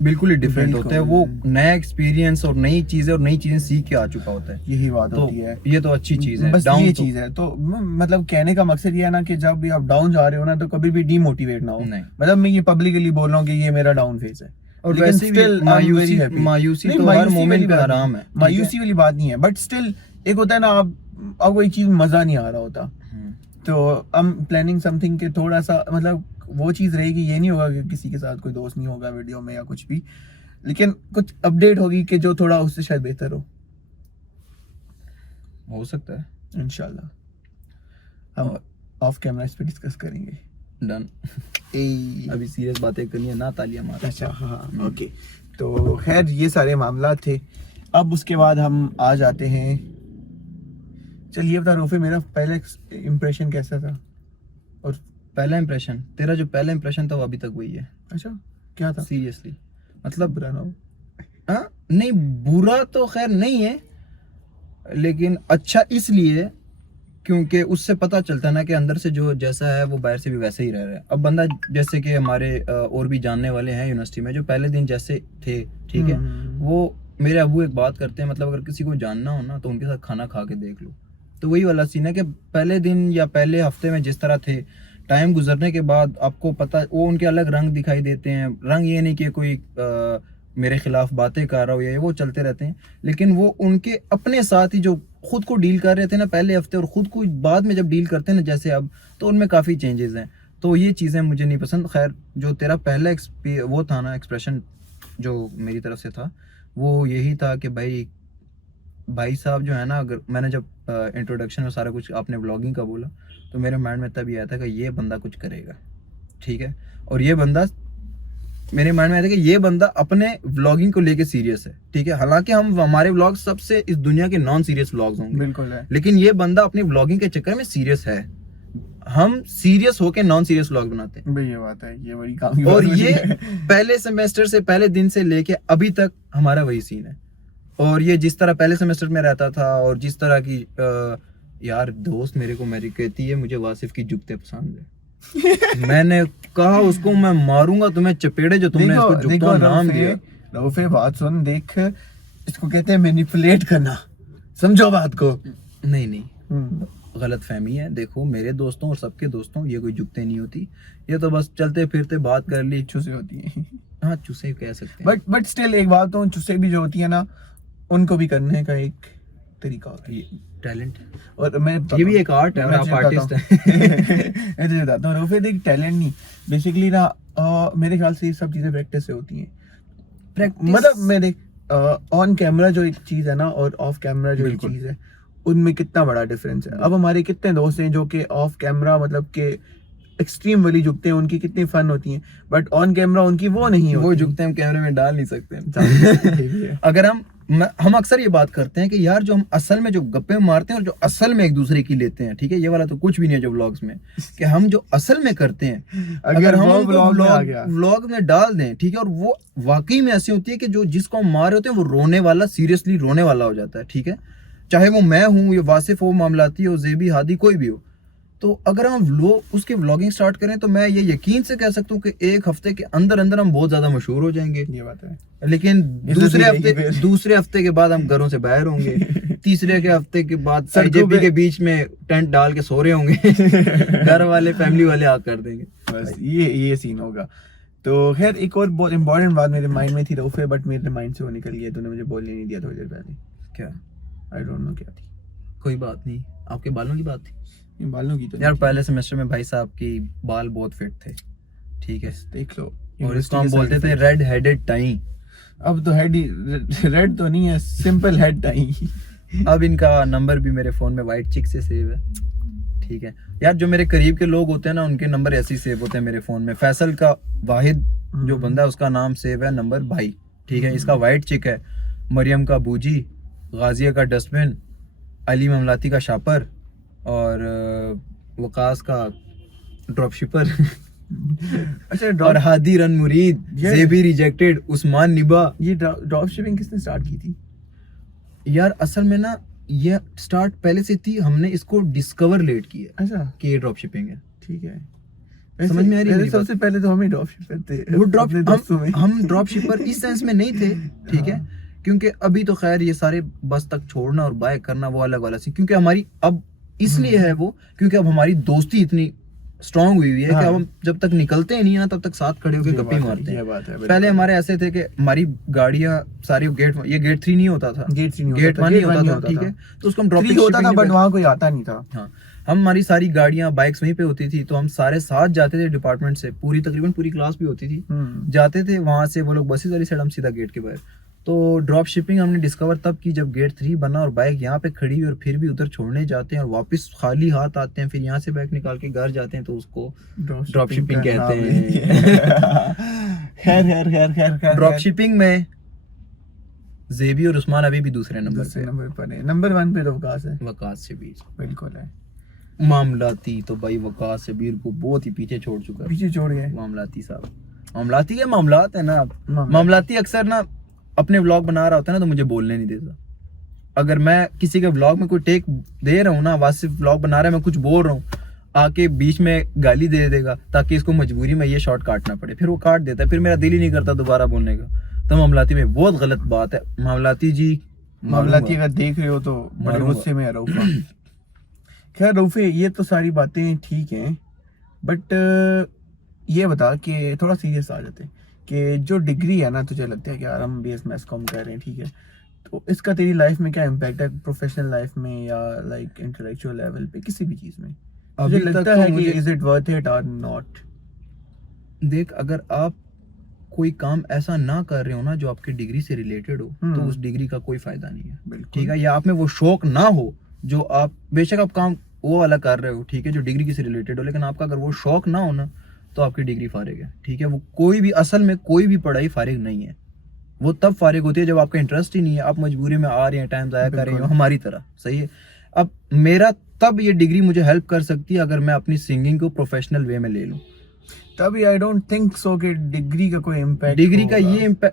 बिल्कुल ही डिफरेंट होते हैं। वो नया एक्सपीरियंस और नई चीजें और नई चीजें सीख के आ चुका होता है। यही बात तो होती है। ये तो अच्छी चीज है। बस डाउन ये तो चीज है। तो मतलब कहने का मकसद ये है ना कि जब भी आप डाउन जा रहे हो ना, तो कभी भी डीमोटिवेट ना हो। नहीं। मतलब मैं ये पब्लिकली बोल रहा हूँ कि ये मेरा डाउन फेज है। और लेकिन वैसे भी still I'm very happy। मायूसी नहीं, तो हर मायूसी मोमेंट वाली पे बात आराम नहीं। है, ठीक है? मायूसी वाली बात नहीं है, बट स्टिल एक होता है ना, आपको एक चीज मजा नहीं आ रहा होता। तो आई एम प्लानिंग समथिंग के थोड़ा सा, मतलब वो चीज रहेगी। ये नहीं होगा कि किसी के साथ कोई दोस्त नहीं होगा वीडियो में या कुछ भी, लेकिन कुछ अपडेट होगी कि जो थोड़ा उससे शायद बेहतर हो सकता है। इंशाल्लाह हम ऑफ कैमरा इस पे डिस्कस करेंगे। डन। अभी सीरियस बातें करनी है ना, तालियां मार। अच्छा, हाँ, ओके। तो खैर ये सारे मामला थे। अब उसके बाद हम आ जाते हैं, चलिए बता रूफे, मेरा पहला इम्प्रेशन कैसा था? और पहला इंप्रेशन, तेरा जो पहला इंप्रेशन था वो अभी तक वही है। अच्छा, क्या था? सीरियसली, मतलब बुरा ना हो। हाँ, नहीं बुरा तो खैर नहीं है, लेकिन अच्छा इसलिए क्योंकि उससे पता चलता है ना कि अंदर से जो जैसा है वो बाहर से भी वैसे ही रह रहा है। अब बंदा, जैसे कि हमारे और भी जानने वाले हैं यूनिवर्सिटी में, जो पहले दिन जैसे थे, ठीक है, वो मेरे अबू एक बात करते हैं, मतलब अगर किसी को जानना हो ना तो उनके साथ खाना खा के देख लो। तो वही वाला सीन है कि पहले दिन या पहले हफ्ते में जिस तरह थे, टाइम गुजरने के बाद आपको पता, वो उनके अलग रंग दिखाई देते हैं। रंग ये नहीं कि कोई मेरे खिलाफ बातें कर रहा हो या वो चलते रहते हैं, लेकिन वो उनके अपने साथ ही जो खुद को डील कर रहे थे ना पहले हफ्ते, और खुद को बाद में जब डील करते हैं ना जैसे अब, तो उनमें काफ़ी चेंजेस हैं। तो ये चीज़ें मुझे नहीं पसंद। खैर, जो तेरा पहला वो था ना, एक्सप्रेशन जो मेरी तरफ से था, वो यही था कि भाई साहब जो है ना, अगर मैंने जब इंट्रोडक्शन में सारा कुछ आपने व्लॉगिंग का बोला, तो मेरे माइंड में तब ये आया था कि ये बंदा कुछ करेगा, ठीक है। और ये बंदा, मेरे माइंड में आया था कि ये बंदा अपने व्लॉगिंग को लेके सीरियस है, ठीक है। हालांकि हमारे व्लॉग सबसे इस दुनिया के नॉन सीरियस व्लॉग्स होंगे, बिल्कुल है, लेकिन ये बंदा अपनी व्लॉगिंग के चक्कर में सीरियस है। हम सीरियस होके नॉन सीरियस व्लॉग बनाते हैं, ये बात है, ये बड़ी काम। और ये पहले सेमेस्टर से, पहले दिन से लेके अभी तक हमारा वही सीन है। और ये जिस तरह पहले सेमेस्टर में रहता था, और जिस तरह की यार दोस्त मेरे को मेरी कहती है मुझे वासिफ की जुगते पसंद है। मैंने कहा उसको मैं मारूंगा तुम्हें चपेड़े जो तुमने इसको जुगता नाम दिया। रऊफे, बात सुन, देख, इसको कहते हैं मैनिपुलेट करना, समझो बात को। नहीं, गलत फहमी है। देखो मेरे दोस्तों और सबके दोस्तों ये कोई जुगते नहीं होती, ये तो बस चलते फिरते बात कर ली। चूसे होती है। हाँ चूसे कह सकते हैं। बट स्टिल एक बात तो, चूसे भी जो होती है ना, उनको भी करने का एक तरीका होता है, टैलेंट, और मैं ये भी एक आर्ट है और आप आर्टिस्ट हैं। मैं तुझे बताता हूँ रोफे, देख टैलेंट नहीं, बेसिकली ना मेरे ख्याल से ये सब चीजें प्रैक्टिस से होती हैं। मतलब मैं देख, ऑन कैमरा जो एक चीज है ना और ऑफ कैमरा जो एक बिल्कुल। चीज है, उनमें कितना बड़ा डिफरेंस है। अब हमारे कितने दोस्त हैं जो कि ऑफ कैमरा मतलब के एक्सट्रीम वाली झुकते हैं, उनकी कितनी फन होती हैं, बट ऑन कैमरा उनकी वो नहीं वो होती। जुगते हम कैमरे में डाल नहीं सकते ये भी है। अगर हम अक्सर ये बात करते हैं कि यार जो हम असल में जो गप्पे मारते हैं और जो असल में एक दूसरे की लेते हैं, ठीक है, ये वाला तो कुछ भी नहीं है जो व्लॉग्स में, कि हम जो असल में करते हैं अगर हम वो उनको vlog में आ गया। व्लॉग में डाल दें, ठीक है, और वो वाकई में ऐसी होती है कि जो जिसको हम मार रहे होते हैं वो रोने वाला, सीरियसली रोने वाला हो जाता है, ठीक है, चाहे वो मैं हूँ या वासिफ हो, मामलाती हो, जेबी, हादी, कोई भी हो। तो अगर हम उसके व्लॉगिंग स्टार्ट करें तो मैं ये यकीन से कह सकता हूँ कि एक हफ्ते के अंदर अंदर हम बहुत ज्यादा मशहूर हो जाएंगे। ये बात है। लेकिन फिर। दूसरे हफ्ते के बाद हम घरों से बाहर होंगे, तीसरे के हफ्ते के बाद सड़कों आईजेपी पे- के बीच में टेंट डाल के सो रहे होंगे। घर वाले, फैमिली वाले आग कर देंगे। बस ये सीन होगा। तो खैर एक और बहुत इंपॉर्टेंट बात मेरे माइंड में थी रोफे, बट मेरे माइंड से वो निकल गया, तूने मुझे बोलने नहीं दिया थोड़ी देर पहले। क्या? आई डोंट नो क्या थी। कोई बात नहीं, आपके बालों की बात थी ये बालों की तो यार। नहीं थी। पहले सेमेस्टर में भाई साहब की बाल बहुत फिट थे, ठीक है, देख लो। और इसको हम बोलते थे रेड हेडेड टाई। अब तो हेड रेड तो नहीं है, सिंपल हेड टाई। अब इनका नंबर भी मेरे फोन में वाइट चिक से सेव है, ठीक है यार। जो मेरे करीब के लोग होते हैं ना, उनके नंबर ऐसे ही सेव होते हैं मेरे फोन में। फैसल का वाहिद जो बंदा है उसका नाम सेव है नंबर भाई, ठीक है, इसका वाइट चिक है। मरियम का बूजी, गाजिया का डस्टबिन, अली ममलाती का शापर, और वकास का ड्रॉप शिपर। अच्छा और हादी रन मुरीद, ये- जेबी रिजेक्टेड, उस्मान निबा। ये ड्रॉप शिपिंग किसने स्टार्ट की थी? यार असल में ना ये स्टार्ट पहले से थी, हमने इसको डिस्कवर लेट किया अच्छा कि ये ड्रॉप शिपिंग है। ठीक है। समझ में आ रही है मेरी सबसे पहले तो हम ही ड्रॉप शिपर थे। वो ड्रॉप अपने दोस्तों में। हम ड्रॉप शिपर इस सेंस में नहीं थे, ठीक है, क्योंकि अभी तो खैर ये सारे बस तक छोड़ना और बाय करना वो अलग वाला सी, क्योंकि हमारी अब इसलिए है वो, क्योंकि अब हमारी दोस्ती इतनी स्ट्रांग हुई हुई है कि अब हम जब तक निकलते ही नहीं है ना तब तक साथ खड़े होकर गप्पी मारते हैं। बात है। पहले हमारे ऐसे थे कि हमारी गाड़ियां सारी ये गेट 3 नहीं होता था, गेट 3 गेट 1 नहीं होता था, ठीक है, तो उसको हम ड्रॉप होता था, बट वहाँ कोई आता नहीं था। हाँ, हमारी सारी गाड़ियां बाइक्स वहीं पे होती थी, तो हम सारे साथ जाते थे डिपार्टमेंट से, तकरीबन पूरी क्लास भी होती थी, जाते थे वहां से, वो लोग बसेस वाली साइड, हम सीधा गेट के बाहर। तो ड्रॉप शिपिंग हमने डिस्कवर तब की जब गेट 3 बना और बाइक यहाँ पे खड़ी हुई और फिर भी उधर छोड़ने जाते हैं और वापस खाली हाथ आते हैं, फिर यहाँ से बाइक निकाल के घर जाते हैं, तो उसको ड्रॉप शिपिंग कहते हैं। खैर ड्रॉप शिपिंग में जेबी और उस्मान अभी भी दूसरे नंबर पे, नंबर पर है। नंबर 1 पे तो वकास है। वकास शबीर बिल्कुल है। मामलाती तो भाई वकास शबीर को बहुत ही पीछे छोड़ चुका है। पीछे छोड़ गए मामलाती साहब, मामलाती के मामलात है ना। मामलाती। मामलाती अक्सर ना अपने व्लॉग बना रहा होता है ना, तो मुझे बोलने नहीं देता। अगर मैं किसी के व्लॉग में कोई टेक दे रहा हूँ ना, वासिफ व्लॉग बना रहा है, मैं कुछ बोल रहा हूँ, आके बीच में गाली दे देगा ताकि इसको मजबूरी में ये शॉट काटना पड़े, फिर वो काट देता है, फिर मेरा दिल ही नहीं करता दोबारा बोलने का। तो मामलाती में बहुत गलत बात है। मामलाती जी, मामलाती अगर देख रहे हो तो बड़े मारूंगा। गुस्से में है रऊफा। खैर रऊफे, ये तो सारी बातें ठीक हैं, बट ये बता कि थोड़ा सीरियस आ जाते हैं कि जो डिग्री है ना, तुझे लगता है कि यार हम BS मैथ्स कॉम कर रहे हैं, ठीक है, तो इसका तेरी लाइफ में क्या इम्पैक्ट है, प्रोफेशनल लाइफ में या लाइक इंटेलेक्चुअल लेवल पे, किसी भी चीज में तुझे अभी तक लगता तो है कि मुझे इज इट वर्थ इट और नॉट? देख, अगर आप कोई काम ऐसा ना कर रहे हो ना जो आपकी डिग्री से रिलेटेड हो, तो उस डिग्री का कोई फायदा नहीं है, बिल्कुल। ठीक है, या आप में वो शौक ना हो जो आप, बेशक आप काम वो वाला कर रहे हो, ठीक है, जो डिग्री से रिलेटेड हो, लेकिन आपका अगर वो शौक ना हो ना, तो आपकी डिग्री फारिग है, ठीक है। वो कोई भी, असल में कोई भी पढ़ाई फारिग नहीं है, वो तब फारिग होती है जब आपका इंटरेस्ट ही नहीं है, आप मजबूरी में आ रहे हैं, टाइम जाया कर रहे हो, हमारी तरह, सही है। अब मेरा तब ये डिग्री मुझे हेल्प कर सकती है अगर मैं अपनी सिंगिंग को प्रोफेशनल वे में ले लूँ। तभी आई डोंट थिंक सो कि डिग्री का कोई इम्पैक्ट,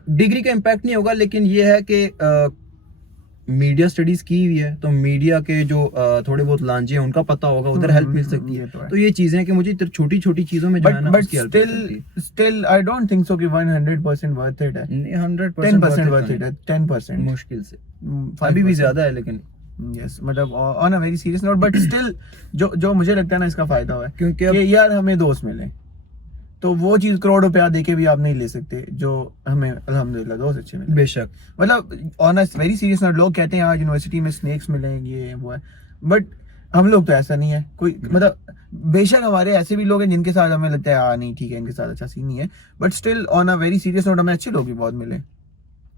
डिग्री का इम्पैक्ट नहीं होगा, लेकिन ये है कि मीडिया स्टडीज की हुई है, तो मीडिया के जो थोड़े बहुत लांजे हैं उनका पता होगा, उधर हेल्प मिल सकती है। तो ये चीजें कि मुझे छोटी छोटी चीजों में जो है ना उसकी हेल्प मिलती है। Still I don't think so कि 100% वर्थ इट है। 100% 10% वर्थ इट है, 10% मुश्किल से, अभी भी ज्यादा है, लेकिन यस मतलब on a very serious note, but still जो मुझे लगता है ना इसका फायदा हुआ है क्योंकि अब कि यार हमें दोस्त मिले, तो वो चीज करोड़ रुपया देके भी आप नहीं ले सकते जो हमें अल्हम्दुलिल्लाह दोस्त अच्छे मिले। बेशक मतलब on a very serious note, लोग कहते हैं यार यूनिवर्सिटी में स्नेक्स मिलेंगे ये वो है, बट हम लोग तो ऐसा नहीं है कोई, मतलब बेशक हमारे ऐसे भी लोग हैं जिनके साथ हमें लगता है हाँ नहीं ठीक है इनके साथ अच्छा सीन नहीं है, but still on a very serious note हमें अच्छे लोग भी बहुत मिले।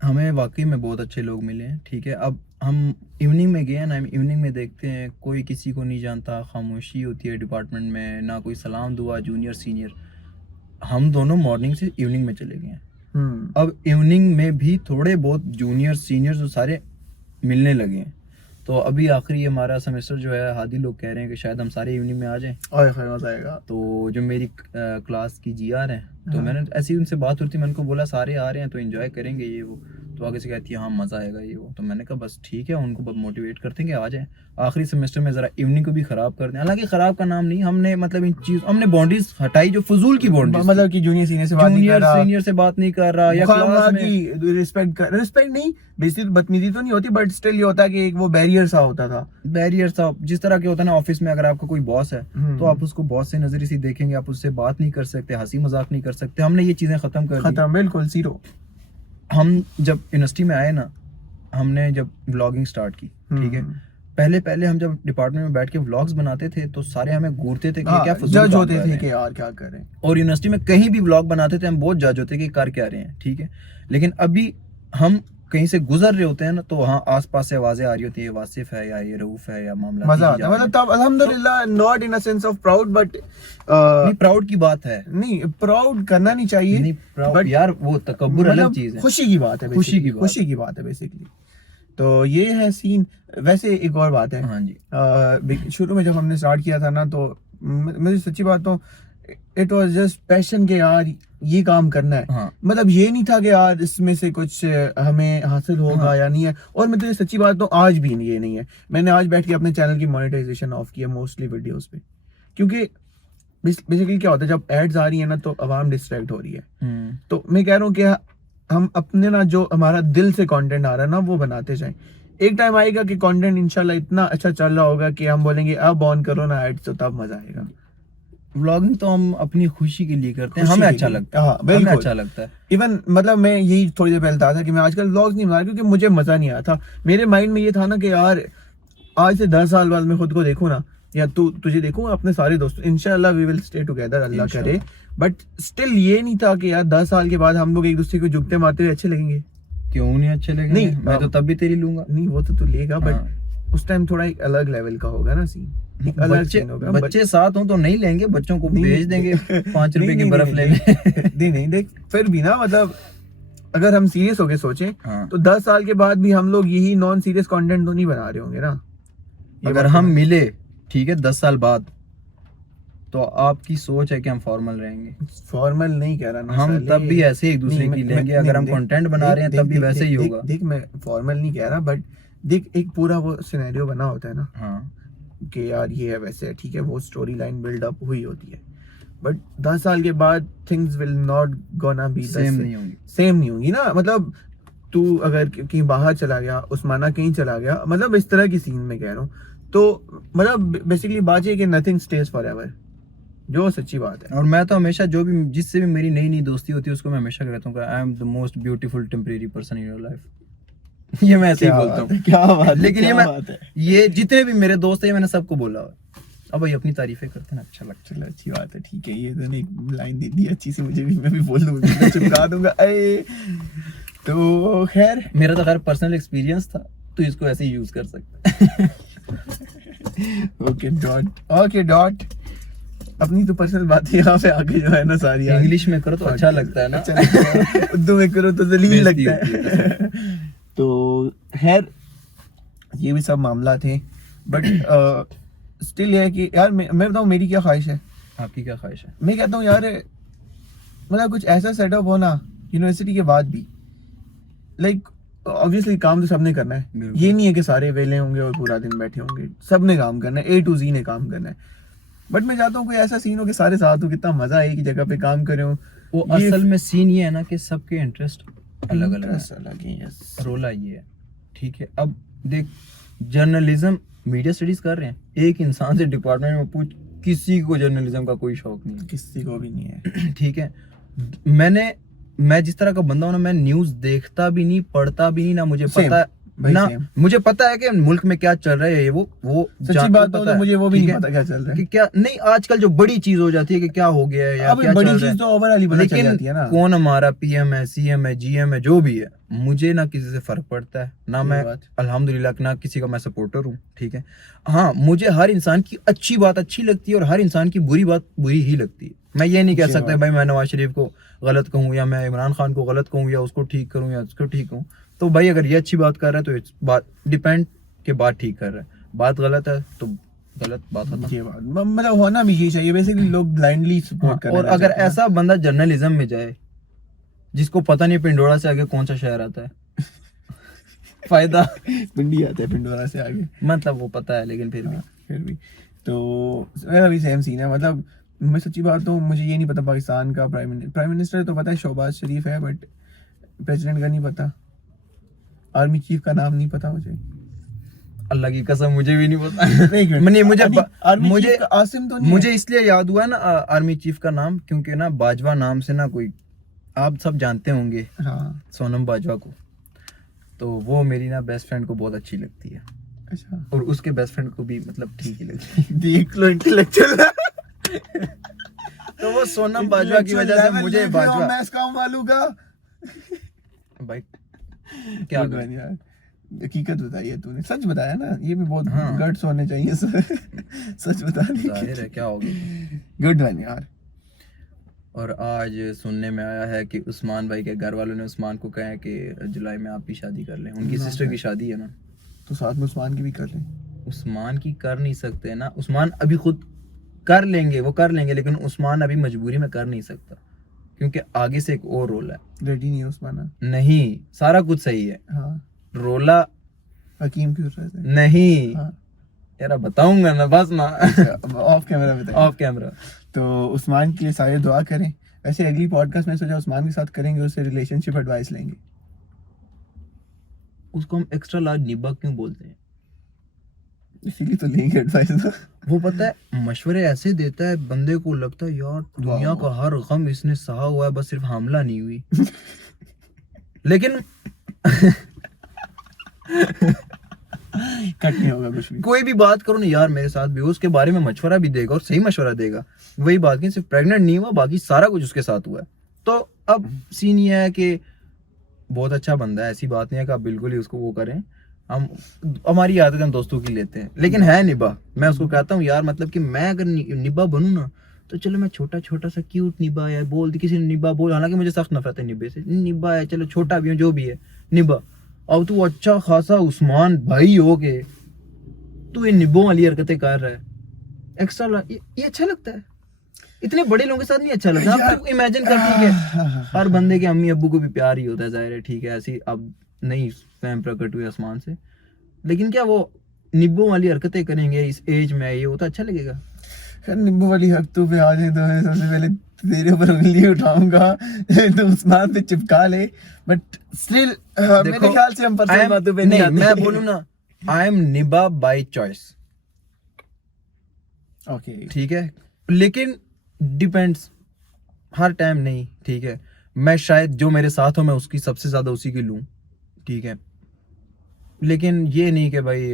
हमें वाकई में बहुत अच्छे लोग मिले हैं, ठीक है। अब हम इवनिंग में गए हैं ना, हम इवनिंग में देखते हैं कोई किसी को नहीं जानता, खामोशी होती है डिपार्टमेंट में, ना कोई सलाम दुआ जूनियर सीनियर। हम दोनों मॉर्निंग से इवनिंग में चले गए हैं। अब इवनिंग में भी थोड़े बहुत जूनियर सीनियर जो सारे मिलने लगे हैं। तो अभी आखिरी हमारा सेमेस्टर जो है, हादी लोग कह रहे हैं कि शायद हम सारे इवनिंग में आ जाएं। और मजा आएगा। तो जो मेरी क्लास की जीआर हैं, तो हाँ। मैंने ऐसी उनसे बात होती, मैंने उनको बोला सारे आ रहे हैं तो एंजॉय करेंगे ये वो। तो आगे से कहती है हाँ मज़ा आएगा ये वो। तो मैंने कहा बस ठीक है, उनको बहुत मोटिवेट करते हैं कि आ जाएं। आखिरी सेमेस्टर में ज़रा इवनिंग को भी ख़राब कर दें। हालांकि ख़राब का नाम नहीं, हमने मतलब इन चीज़ हमने बाउंड्रीज हटाई जो फजूल की बाउंड्रीज, मतलब कि जूनियर सीनियर से बात नहीं कर जूनियर रहा, सीनियर से बात नहीं कर रहा या क्लास में की रिस्पेक्ट नहीं, बेसिक बदतमीजी तो नहीं होती, बट स्टिल ये होता है कि एक वो बैरियर सा होता था। बैरियर सा जिस तरह के होता है ना ऑफिस में, अगर आपका कोई बॉस है तो आप उसको बॉस से नजर से देखेंगे, आप उससे बात नहीं कर सकते, हंसी मजाक नहीं कर सकते। हमने ये चीजें खत्म कर दी। खत्म, बिल्कुल जीरो। हम जब यूनिवर्सिटी में आए ना, हमने जब व्लॉगिंग स्टार्ट की, ठीक है, पहले हम जब डिपार्टमेंट में बैठ के व्लॉग्स बनाते थे तो सारे हमें घूरते थे कि क्या फजूल जज काम होते कर थे रहे कि हैं। यार क्या कर रहे हैं। और यूनिवर्सिटी में कहीं भी व्लॉग बनाते थे हम बहुत जज होते कि कर क्या रहे हैं, ठीक है। लेकिन अभी हम कहीं से गुजर रहे होते हैं ना, तो वहाँ आसपास से आवाजें आ रही होती है, ये वासिफ है या ये रऊफ है या मामला मजा आता है, मतलब तब अल्हम्दुलिल्लाह, not in a sense of proud, but नहीं प्राउड की बात है, नहीं प्राउड करना नहीं चाहिए, नहीं but प्राउड यार, वो तकब्बुर अलग मतलब चीज है। खुशी की बात है, खुशी की बात। खुशी की बात है बेसिकली। तो ये है सीन। वैसे एक और बात है, हाँ जी, शुरू में जब हमने स्टार्ट किया था ना, तो मुझे सच्ची बात तो इट वाज जस्ट पैशन के यार ये काम करना है। हाँ मतलब ये नहीं था कि यार इसमें से कुछ हमें हासिल होगा हाँ। या नहीं है। और मैं तुझे सच्ची बात तो आज भी ये नहीं है। मैंने आज बैठ के अपने चैनल की मोनेटाइजेशन ऑफ किया मोस्टली वीडियोस पे, क्योंकि बेसिकली क्या होता है जब एड्स आ रही है ना तो आवाम डिस्ट्रैक्ट हो रही है। तो मैं कह रहा हूँ कि हम अपने ना जो हमारा दिल से कंटेंट आ रहा है ना वो बनाते जाएं। एक टाइम आएगा कि कंटेंट इंशाल्लाह इतना अच्छा चल रहा होगा कि हम बोलेंगे अब ऑन करो ना एड्स, तो तब मजा आएगा। व्लॉगिंग तो हम अपनी खुशी के लिए करते हैं, खुशी हमें के अच्छा लिए। लगता है। हाँ, हमें बिल्कुल। अच्छा लगता है। इवन मतलब मैं यही थोड़ी देर पहले बता था कि मैं आजकल व्लॉग्स नहीं बना रहा क्योंकि मुझे मजा नहीं आया था। मेरे माइंड में ये था ना कि यार आज से 10 साल बाद मैं खुद को देखूं ना, या तुझे देखूं अपने सारे दोस्तों, इंशाल्लाह वी विल स्टे टुगेदर, अल्लाह करे। बट स्टिल ये नहीं था कि यार 10 साल के बाद हम लोग एक दूसरे को जुगते मारते हुए अच्छे लगेंगे। क्यों नहीं अच्छे लगेंगे? नहीं, मैं तो तब भी तेरी लूंगा। नहीं वो तो तू लेगा, हाँ। बट उस टाइम थोड़ा एक अलग लेवल का होगा ना सीन, एक अलग बच्चे सीन होगा। बच्चे साथ हों तो नहीं लेंगे, बच्चों को भेज देंगे 5 रुपए की बर्फ लेने। नहीं देख, फिर भी ना मतलब अगर हम सीरियस होके सोचें हाँ। तो 10 साल के बाद भी हम लोग यही नॉन सीरियस कंटेंट तो नहीं बना रहे होंगे ना। अगर हम मिले, ठीक है, 10 साल बाद, तो आपकी सोच है कि हम फॉर्मल रहेंगे? फॉर्मल नहीं कह रहा ना, हम तब भी ऐसे एक दूसरे की लेंगे। अगर हम कंटेंट बना रहे हैं तब भी वैसे ही होगा। देख मैं फॉर्मल नहीं कह रहा, बट देख एक पूरा वो सिनेरियो बना होता है ना हाँ, कि यार ये है वैसे है, ठीक है, वो स्टोरी लाइन बिल्ड अप हुई होती है। बट 10 साल के बाद things will not gonna be same नहीं होंगी। सेम नहीं होंगी ना। मतलब तू अगर कहीं बाहर चला गया, उस्माना कहीं चला गया, मतलब इस तरह की सीन में कह रहा हूँ, तो मतलब बेसिकली बात ये कि नथिंग स्टेज फॉर एवर, जो सच्ची बात है। और मैं तो हमेशा जो भी जिससे भी मेरी नई नई दोस्ती होती है उसको मैं हमेशा कहता हूँ I am the most beautiful temporary person in your life. ये मैं ऐसे ही बोलता हूँ। क्या बात है, लेकिन ये क्या मैं बात है। ये जितने भी मेरे दोस्त हैं मैंने सबको बोला हुआ है। अब भाई अपनी तारीफें करते हैं ना, अच्छा लगता चलो अच्छी बात है, ठीक है। ये तो एक लाइन दे दी अच्छी सी मुझे भी, मैं भी बोल दूंगा, मैं चिपका दूंगा। अरे तो खैर है। मेरा तो खैर पर्सनल एक्सपीरियंस था, तो इसको ऐसे ही यूज कर सकते हैं। ओके डॉट अपनी तो पर्सनल बातें यहाँ पे आके जो है ना सारी इंग्लिश में करो तो अच्छा लगता है ना, अच्छा लगता है, उर्दू में करो तो जलील बेइज्जती लगता है। तो खैर ये भी सब मामला थे, बट स्टिल ये है कि यार मैं बताऊँ मेरी क्या ख्वाहिश है। आपकी क्या ख्वाहिश है? मैं कहता हूँ यार मतलब कुछ ऐसा सेटअप हो ना यूनिवर्सिटी के बाद भी, लाइक ऑब्वियसली काम तो सबने करना है, बिल्कुल। ये नहीं है कि सारे वेले होंगे और पूरा दिन बैठे होंगे, सबने काम करना है, A to Z ने काम करना है। बट मैं चाहता हूँ कोई ऐसा सीन हो कि सारे साथ हो, कितना मजा है एक ही जगह पे काम करे हो। वो असल में सीन ये है ना कि सबके इंटरेस्ट अलग अलग है। अलग है, यस। रोला ये है, ठीक है। अब देख जर्नलिज्म मीडिया स्टडीज कर रहे हैं, एक इंसान से डिपार्टमेंट में पूछ, किसी को जर्नलिज्म का कोई शौक नहीं किसी को भी नहीं है। है। ठीक है, मैं जिस तरह का बंदा हूं ना, मैं न्यूज़ देखता भी नहीं, पढ़ता भी नहीं, ना मुझे Same, पता भाई ना same। मुझे पता है कि मुल्क में क्या चल रहा है, ये वो सच्ची बात पता तो है, मुझे वो भी ठीक नहीं है? पता क्या चल रहा कि है। क्या नहीं, आजकल जो बड़ी चीज हो जाती है कि क्या हो गया है या अब क्या बड़ी चल रहा चीज तो है, ओवरऑल ही पता चल जाती है ना। कौन हमारा पीएम है, सीएम है, जीएम है, जो भी है, मुझे ना किसी से फर्क पड़ता है, ना सही मैं बात। अल्हम्दुलिल्लाह ना किसी का मैं सपोर्टर हूँ। ठीक है, हाँ, मुझे हर इंसान की अच्छी बात अच्छी लगती है और हर इंसान की बुरी बात बुरी ही लगती है। मैं ये नहीं कह सही सकता बात। भाई मैं नवाज शरीफ को गलत कहूँ या मैं इमरान खान को गलत कहूँ या उसको ठीक करूँ या उसको ठीक कहूँ। तो भाई अगर ये अच्छी बात कर रहा है तो इस बात डिपेंड के बात ठीक कर रहा है, बात गलत है तो गलत बात होता। ये बात मतलब होना भी यही चाहिए। बेसिकली लोग ब्लाइंडली सपोर्ट करने और लग अगर जाते हैं ना। ऐसा बंदा जर्नलिज्म में जाए जिसको पता नहीं पिंडोरा से आगे कौन सा शहर आता है फायदा पिंडी आता है पिंडोरा से आगे। मतलब वो पता है लेकिन फिर भी हाँ, फिर भी तो मेरा भी सेम सीन है। मतलब मैं सच्ची बात तो मुझे ये नहीं पता पाकिस्तान का प्राइम मिनिस्टर तो पता है शहबाज शरीफ है, बट प्रेसिडेंट का नहीं पता। आर्मी चीफ का नाम नहीं पता मुझे। अल्लाह की कसम मुझे भी नहीं पता। नहीं, नहीं मुझे आर्मी मुझे चीफ का आसिम तो नहीं मुझे है? इसलिए याद हुआ ना आर्मी चीफ का नाम, क्योंकि ना बाजवा नाम से ना कोई, आप सब जानते होंगे हाँ, सोनम बाजवा को, तो वो मेरी ना बेस्ट फ्रेंड को बहुत अच्छी लगती है अच्छा। और उसके बेस्ट फ्रेंड को भी मतलब ठीक ही लगती है। देख लो इंटेलेक्चुअल तो वो सोनम बाजवा की वजह से मुझे बाजवा मैं इस काम वालों का भाई क्या गुड मैन यार। हकीकत बताई है तूने, सच बताया ना। ये भी बहुत हाँ। गट्स होने चाहिए सर सच बताने जाहिर है क्या होगा। गुड मैन यार। और आज सुनने में आया है कि उस्मान भाई के घर वालों ने उस्मान को कहा है कि जुलाई में आप भी शादी कर लें, उनकी सिस्टर की शादी है ना। तो साथ में उस्मान की भी कर लें। उस्मान की कर नहीं सकते ना, उस्मान अभी खुद कर लेंगे, वो कर लेंगे, लेकिन उस्मान अभी मजबूरी में कर नहीं सकता क्योंकि आगे से एक और रोल है। रेडी नहीं है उस्मान। नहीं, सारा कुछ सही है, हाँ, रोला हकीम क्यों रहे थे? नहीं हाँ, यार बताऊंगा ना, बस ना ऑफ कैमरा बताइए। Of camera. तो उस्मान के लिए सारे दुआ करें। वैसे अगली पॉडकास्ट में सोचा उस्मान के साथ करेंगे, उससे रिलेशनशिप एडवाइस लेंगे। उसको हम एक्स्ट्रा लार्ज निब्बा क्यों बोलते हैं? इसीलिए तो लेंगे एडवाइस। वो पता है मशवरे ऐसे देता है, बंदे को लगता है यार दुनिया का हर गम इसने सहा हुआ है, बस सिर्फ हमला नहीं हुई। लेकिन कट नहीं होगा कुछ भी। कोई भी बात करो ना यार मेरे साथ भी, उसके बारे में मशवरा भी देगा और सही मशवरा देगा। वही बात नहीं, सिर्फ प्रेग्नेंट नहीं हुआ, बाकी सारा कुछ उसके साथ हुआ है। तो अब सीन ये है कि बहुत अच्छा बंदा है, ऐसी बात नहीं है कि आप बिल्कुल ही उसको वो करें। हम हमारी आदत हम दोस्तों की लेते हैं, लेकिन है निभा। मैं उसको कहता हूँ यार मतलब कि मैं अगर निभा बनूं ना तो चलो मैं छोटा छोटा सा क्यूट निभा है, बोल दी किसी ने निभा बोल, हालांकि मुझे सख्त नफरत है निभे से, निभा है चलो छोटा भी हूँ जो भी है निभा। अब तू अच्छा खासा उस्मान भाई हो के तू ये निभों वाली हरकतें कर रहा है, एक्स्ट्रा ये अच्छा लगता है? इतने बड़े लोगों के साथ नहीं अच्छा लगता। आप इमेजिन कर, ठीक है हर बंदे के अम्मी अब्बू को भी प्यार ही होता है, जाहिर है, ठीक है, ऐसी अब नहीं स्वयं प्रकट हुई आसमान से, लेकिन क्या वो निब्बों वाली हरकतें करेंगे इस एज में, ये होता अच्छा लगेगा? नींबू वाली हरकतों पे आ जाए तो मैं सबसे पहले तेरे ऊपर उंगली उठाऊंगा तो उस्मान पे चिपका ले। बट स्टिल मेरे ख्याल से हम पर्सनल बातों पे नहीं आते। मैं बोलूं ना, आई एम निभा बाय चॉइस, ओके ठीक है, लेकिन डिपेंड्स, हर टाइम नहीं, ठीक है। मैं शायद जो मेरे साथ हो मैं उसकी सबसे ज्यादा उसी की लूं, ठीक है, लेकिन ये नहीं कि भाई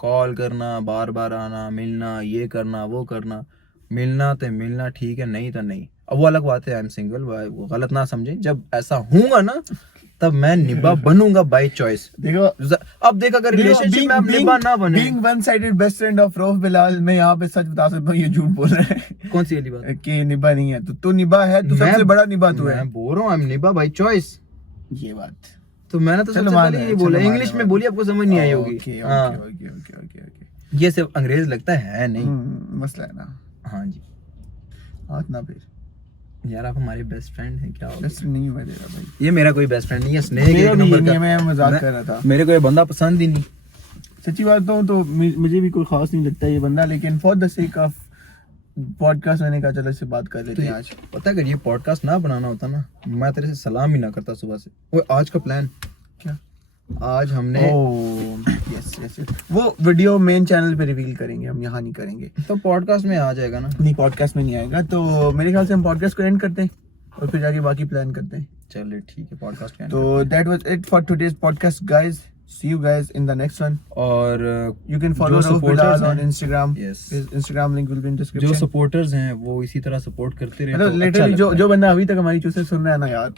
कॉल करना, बार बार आना, मिलना, ये करना वो करना, मिलना तो मिलना ठीक है, नहीं तो नहीं। अब वो अलग बात है, आई एम सिंगल, वो गलत ना समझे, जब ऐसा होऊंगा ना तब मैं निभा बनूंगा बाय चॉइस। देखो अब देख अगर रिलेशनशिप में आप निभा ना बने, being one sided best friend of Rauf Bilal, मैं यहाँ पे सच बता सकता हूँ ये झूठ बोल रहा है। कौन सी वाली बात? कि निभा नहीं है तो तू निभा है, तू सबसे बड़ा निभा तू है। मैं बोल रहा हूँ आई एम निभा बाय चॉइस। ये बात तो मैंने तो सबसे पहले ये बोला, इंग्लिश में बोली, आपको समझ नहीं आई होगी। हाँ, ओके ओके ओके ओके, ये सिर्फ अंग्रेज लगता है नहीं। मसला है ना। हाँ जी हाथ ना फिर यार, आप हमारे बेस्ट फ्रेंड हैं, क्या हो बेस्ट नहीं हुआ तेरा भाई। ये मेरा कोई बेस्ट फ्रेंड नहीं है, स्नेह मेरा एक भी नंबर नहीं है, का। मैं मजाक कर रहा था। मेरे को ये बंदा पसंद ही नहीं। सच्ची बात तो मुझे भी कोई खास नहीं लगता ये बंदा, लेकिन for the sake of podcast मैंने कहा चलो इससे बात कर लेते हैं आज। पता है अगर ये पॉडकास्ट ना बनाना होता ना, मैं तेरे से सलाम ही ना करता सुबह से। ओए आज का प्लान क्या? आज हमने यस यस वो वीडियो मेन चैनल पे रिवील करेंगे, हम यहाँ नहीं करेंगे। तो पॉडकास्ट में आ जाएगा ना? नहीं, पॉडकास्ट में नहीं आएगा। तो मेरे ख्याल से हम पॉडकास्ट को एंड करते हैं और फिर जाके बाकी प्लान करते हैं। चलिए ठीक है, पॉडकास्ट का तो that was it for today's podcast guys. See you guys in the next one. और You can follow जो Rauf Bilal supporters on हैं, Instagram. Yes. His Instagram link will be in जो description. सपोर्टर्स हैं वो इसी तरह support करते रहे मतलब तो अच्छा लिटरली लगता है। जो बंदा अभी तक हमारी चूसे सुन रहा है ना यार,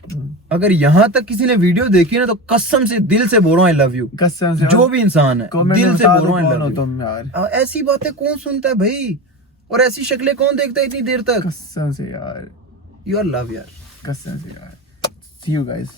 अगर यहाँ तक किसी ने वीडियो देखी ना तो कसम से दिल से बोल रहा हूँ आई लव यू। कसम से जो भी इंसान है comment दिल में से बता बोल दो रहा हूँ कौन हो आई लव तुम यार। यू। ऐसी बातें कौन सुनता है भाई, और ऐसी शक्लें कौन देखता है इतनी देर तक? कसम से यार, यू आर लव यार। कसम से यार। See you guys.